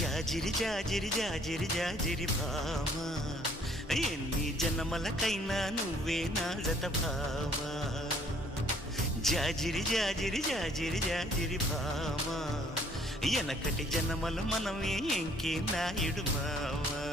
జాజిరి జాజిరి జాజిరి జాజిరి భామా, ఎన్ని జన్మలకైనా నువ్వే నా జత భామా. జాజిరి జాజిరి జాజిరి జాజిరి భామా, ఎనకటి జన్మలు మనమే ఎంకే నాయుడు మావా.